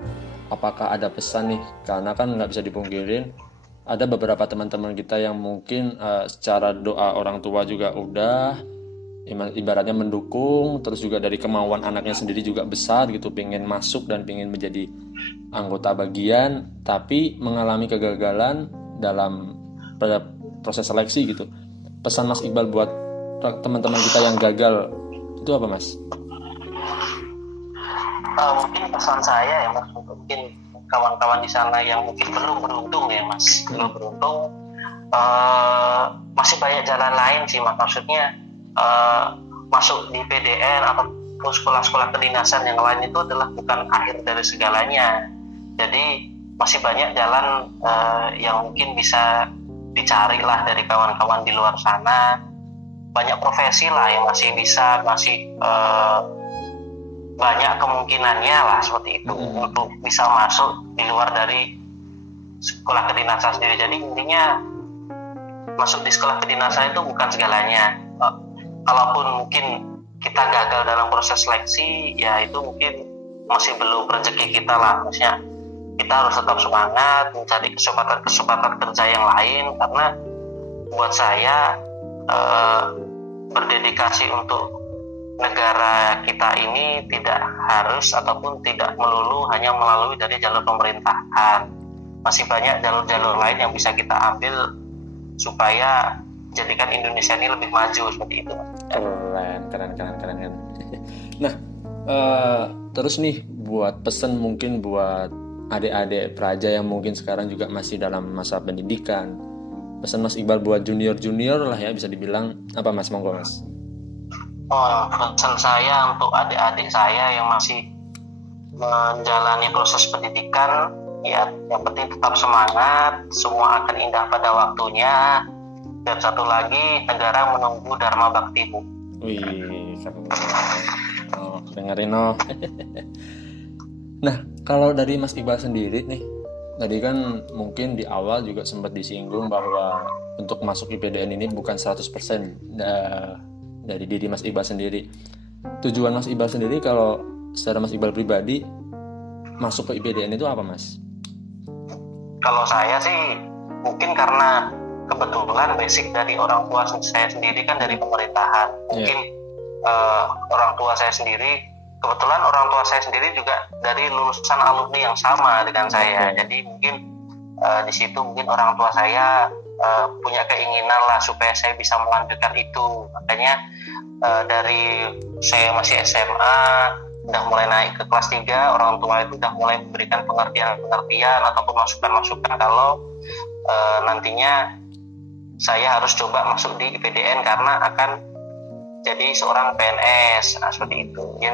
apakah ada pesan nih, karena kan nggak bisa dipungkirin ada beberapa teman-teman kita yang mungkin secara doa orang tua juga udah ibaratnya mendukung, terus juga dari kemauan anaknya sendiri juga besar gitu, pengen masuk dan pengen menjadi anggota bagian, tapi mengalami kegagalan dalam proses seleksi gitu. Pesan Mas Iqbal buat teman-teman kita yang gagal itu apa Mas? Mungkin pesan saya ya Mas, mungkin kawan-kawan di sana yang mungkin belum beruntung ya Mas, belum beruntung, masih banyak jalan lain sih Mas, maksudnya masuk di PDN atau sekolah-sekolah kedinasan yang lain itu adalah bukan akhir dari segalanya. Jadi masih banyak jalan yang mungkin bisa dicari lah dari kawan-kawan di luar sana. Banyak profesi lah yang masih banyak kemungkinannya lah seperti itu untuk bisa masuk di luar dari sekolah kedinasan sendiri. Jadi intinya masuk di sekolah kedinasan itu bukan segalanya. Kalaupun mungkin kita gagal dalam proses seleksi, ya itu mungkin masih belum rezeki kita lah. Maksudnya kita harus tetap semangat mencari kesempatan kerja yang lain, karena buat saya berdedikasi untuk negara kita ini tidak harus ataupun tidak melulu hanya melalui dari jalur pemerintahan. Masih banyak jalur-jalur lain yang bisa kita ambil supaya jadikan Indonesia ini lebih maju seperti itu. Keren. Nah, terus nih buat pesan mungkin buat adik-adik praja yang mungkin sekarang juga masih dalam masa pendidikan, pesan Mas Iqbal buat junior lah ya, bisa dibilang apa Mas? Monggo Mas. Pesan saya untuk adik-adik saya yang masih menjalani proses pendidikan, ya yang penting tetap semangat, semua akan indah pada waktunya, dan satu lagi, negara menunggu dharma baktimu. Wih, keren. Dengerin Nah, kalau dari Mas Iqbal sendiri nih, tadi kan mungkin di awal juga sempat disinggung bahwa untuk masuk IPDN ini bukan 100% dari diri Mas Iqbal sendiri. Tujuan Mas Iqbal sendiri kalau secara Mas Iqbal pribadi masuk ke IPDN itu apa Mas? Kalau saya sih mungkin karena kebetulan basic dari orang tua saya sendiri kan dari pemerintahan. Mungkin orang tua saya sendiri, kebetulan orang tua saya sendiri juga dari lulusan alumni yang sama dengan saya. Jadi mungkin di situ mungkin orang tua saya punya keinginan lah supaya saya bisa melanjutkan itu. Makanya dari saya masih SMA udah mulai naik ke kelas 3, orang tua itu udah mulai memberikan pengertian ataupun masukan-masukan kalau nantinya saya harus coba masuk di IPDN karena akan jadi seorang PNS. Nah, seperti itu. Yang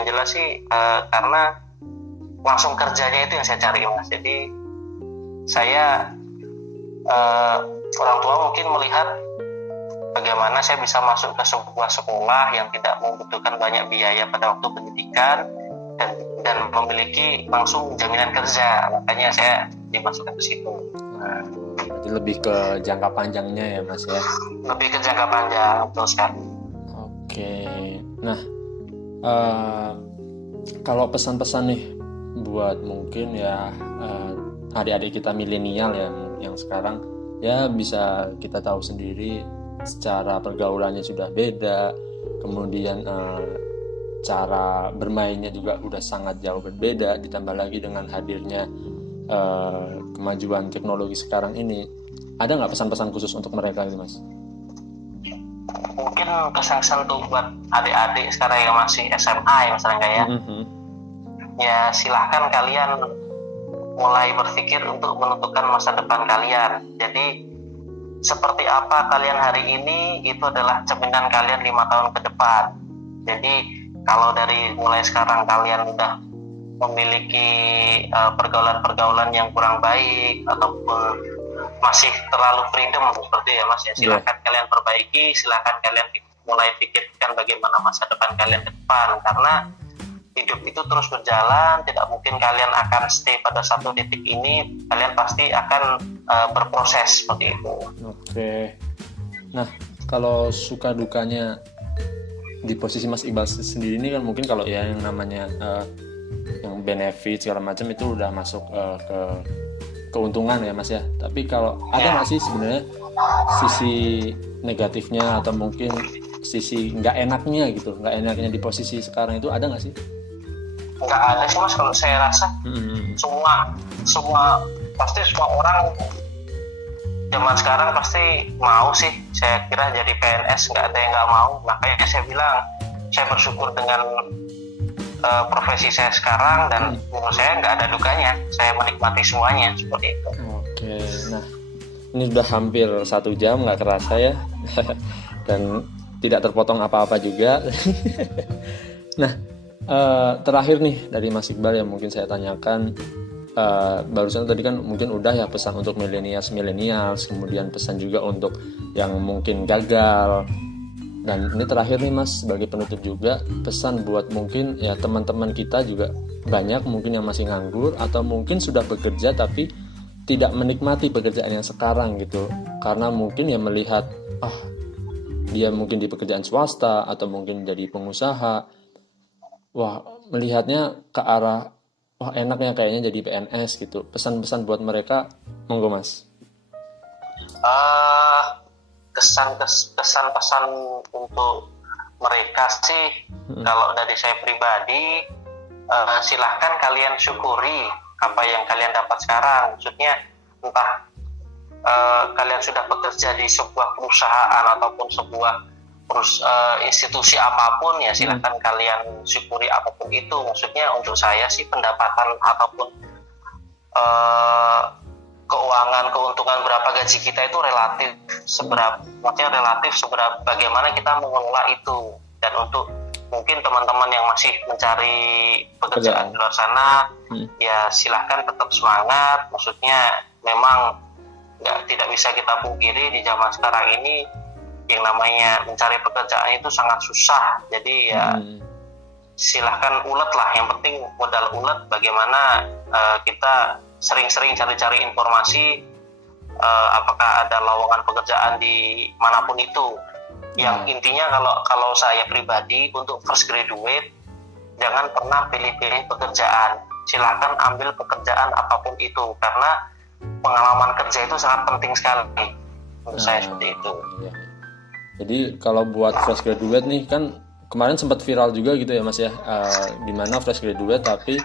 jelas sih karena langsung kerjanya itu yang saya cari Mas. Jadi saya orang tua mungkin melihat bagaimana saya bisa masuk ke sebuah sekolah yang tidak membutuhkan banyak biaya pada waktu pendidikan dan memiliki langsung jaminan kerja. Makanya saya dimasukkan ke situ. Berarti lebih ke jangka panjangnya ya Mas ya? Lebih ke jangka panjang, betul sekali. Oke. Nah, kalau pesan-pesan nih buat mungkin ya adik-adik kita milenial yang sekarang ya bisa kita tahu sendiri secara pergaulannya sudah beda, kemudian cara bermainnya juga udah sangat jauh berbeda, ditambah lagi dengan hadirnya kemajuan teknologi sekarang ini. Ada nggak pesan-pesan khusus untuk mereka gitu Mas? Mungkin pesan-pesan tuh buat adik-adik sekarang yang masih SMA ya misalnya kayak ya silahkan kalian mulai berpikir untuk menentukan masa depan kalian. Jadi seperti apa kalian hari ini itu adalah cerminan kalian 5 tahun ke depan. Jadi kalau dari mulai sekarang kalian udah memiliki pergaulan-pergaulan yang kurang baik ataupun masih terlalu freedom seperti ya Mas ya, silahkan kalian perbaiki, silahkan kalian mulai pikirkan bagaimana masa depan kalian ke depan, karena hidup itu terus berjalan, tidak mungkin kalian akan stay pada satu titik ini, kalian pasti akan berproses seperti itu. Oke. Nah, kalau suka dukanya di posisi Mas Iqbal sendiri ini kan mungkin kalau ya yang namanya yang benefit segala macam itu udah masuk ke keuntungan ya Mas ya. Tapi kalau ada nggak sih sebenarnya sisi negatifnya atau mungkin sisi nggak enaknya gitu, nggak enaknya di posisi sekarang itu ada nggak sih? Nggak ada sih Mas, kalau saya rasa semua pasti semua orang zaman sekarang pasti mau sih, saya kira jadi PNS nggak ada yang nggak mau. Makanya saya bilang saya bersyukur dengan profesi saya sekarang dan menurut saya nggak ada dukanya, saya menikmati semuanya seperti itu. Oke, nah ini udah hampir 1 jam nggak kerasa ya dan tidak terpotong apa-apa juga. Nah terakhir nih dari Mas Iqbal yang mungkin saya tanyakan, barusan tadi kan mungkin udah ya pesan untuk millennials, kemudian pesan juga untuk yang mungkin gagal. Dan ini terakhir nih Mas, sebagai penutup juga, pesan buat mungkin ya teman-teman kita juga banyak mungkin yang masih nganggur atau mungkin sudah bekerja tapi tidak menikmati pekerjaan yang sekarang gitu, karena mungkin ya melihat dia mungkin di pekerjaan swasta atau mungkin jadi pengusaha, wah melihatnya ke arah wah enaknya kayaknya jadi PNS gitu. Pesan-pesan buat mereka, monggo Mas. Kesan pesan untuk mereka sih, kalau dari saya pribadi, silahkan kalian syukuri apa yang kalian dapat sekarang. Maksudnya entah kalian sudah bekerja di sebuah perusahaan ataupun sebuah institusi apapun, ya silahkan kalian syukuri apapun itu. Maksudnya untuk saya sih pendapatan ataupun keuangan, keuntungan berapa gaji kita itu relatif seberapa bagaimana kita mengelola itu. Dan untuk mungkin teman-teman yang masih mencari pekerjaan di luar sana, ya silahkan tetap semangat. Maksudnya memang tidak bisa kita pungkiri di zaman sekarang ini yang namanya mencari pekerjaan itu sangat susah. Jadi ya silahkan ulet lah, yang penting modal ulet bagaimana kita sering-sering cari-cari informasi apakah ada lowongan pekerjaan di manapun itu. Yang intinya kalau saya pribadi untuk fresh graduate, jangan pernah pilih-pilih pekerjaan. Silakan ambil pekerjaan apapun itu, karena pengalaman kerja itu sangat penting sekali untuk saya seperti itu. Iya. Jadi kalau buat fresh graduate nih, kan kemarin sempat viral juga gitu ya Mas ya, dimana fresh graduate tapi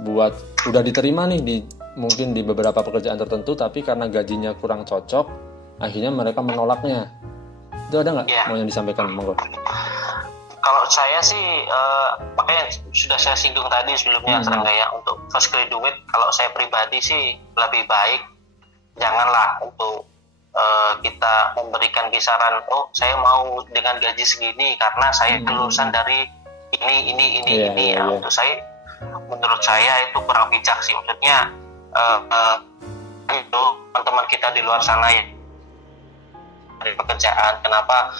buat udah diterima nih mungkin di beberapa pekerjaan tertentu, tapi karena gajinya kurang cocok, akhirnya mereka menolaknya. Itu ada nggak mau yang disampaikan, monggo? Kalau saya sih makanya sudah saya singgung tadi sebelumnya, Serangga, untuk fresh graduate, kalau saya pribadi sih lebih baik janganlah untuk kita memberikan kisaran, saya mau dengan gaji segini karena saya lulusan dari ini. Untuk saya, menurut saya itu kurang bijak sih. Maksudnya itu teman-teman kita di luar sana ya dari pekerjaan, kenapa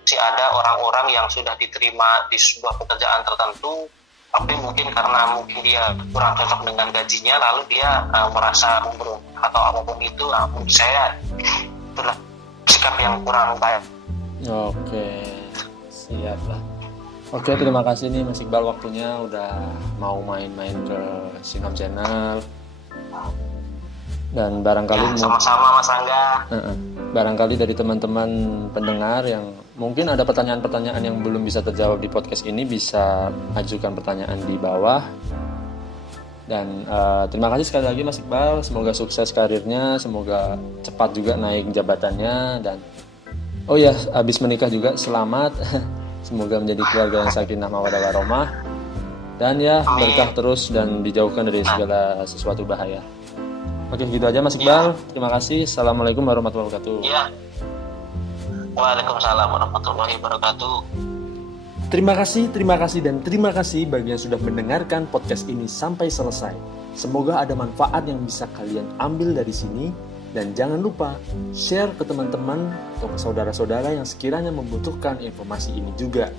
masih ada orang-orang yang sudah diterima di sebuah pekerjaan tertentu, tapi mungkin karena dia kurang cocok dengan gajinya, lalu dia merasa memberontak atau apapun itu. Menurut saya itulah sikap yang kurang baik. Oke, siap lah. Oke, terima kasih nih Mas Iqbal waktunya udah mau main-main ke Sinom Channel. Dan barangkali sama-sama Mas Angga. Barangkali dari teman-teman pendengar yang mungkin ada pertanyaan-pertanyaan yang belum bisa terjawab di podcast ini, bisa ajukan pertanyaan di bawah. Dan terima kasih sekali lagi Mas Iqbal, semoga sukses karirnya, semoga cepat juga naik jabatannya, dan habis menikah juga selamat. Semoga menjadi keluarga yang sakinah mawaddah warahmah, dan berkah terus dan dijauhkan dari segala sesuatu bahaya. Oke, gitu aja Mas Iqbal. Terima kasih. Assalamualaikum warahmatullahi wabarakatuh. Waalaikumsalam warahmatullahi wabarakatuh. Terima kasih bagi yang sudah mendengarkan podcast ini sampai selesai. Semoga ada manfaat yang bisa kalian ambil dari sini, dan jangan lupa share ke teman-teman atau ke saudara-saudara yang sekiranya membutuhkan informasi ini juga.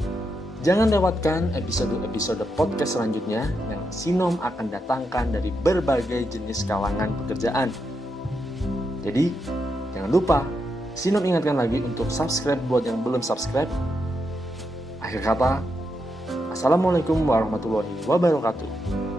Jangan lewatkan episode-episode podcast selanjutnya yang Sinom akan datangkan dari berbagai jenis kalangan pekerjaan. Jadi, jangan lupa, Sinom ingatkan lagi untuk subscribe buat yang belum subscribe. Akhir kata, Assalamualaikum warahmatullahi wabarakatuh.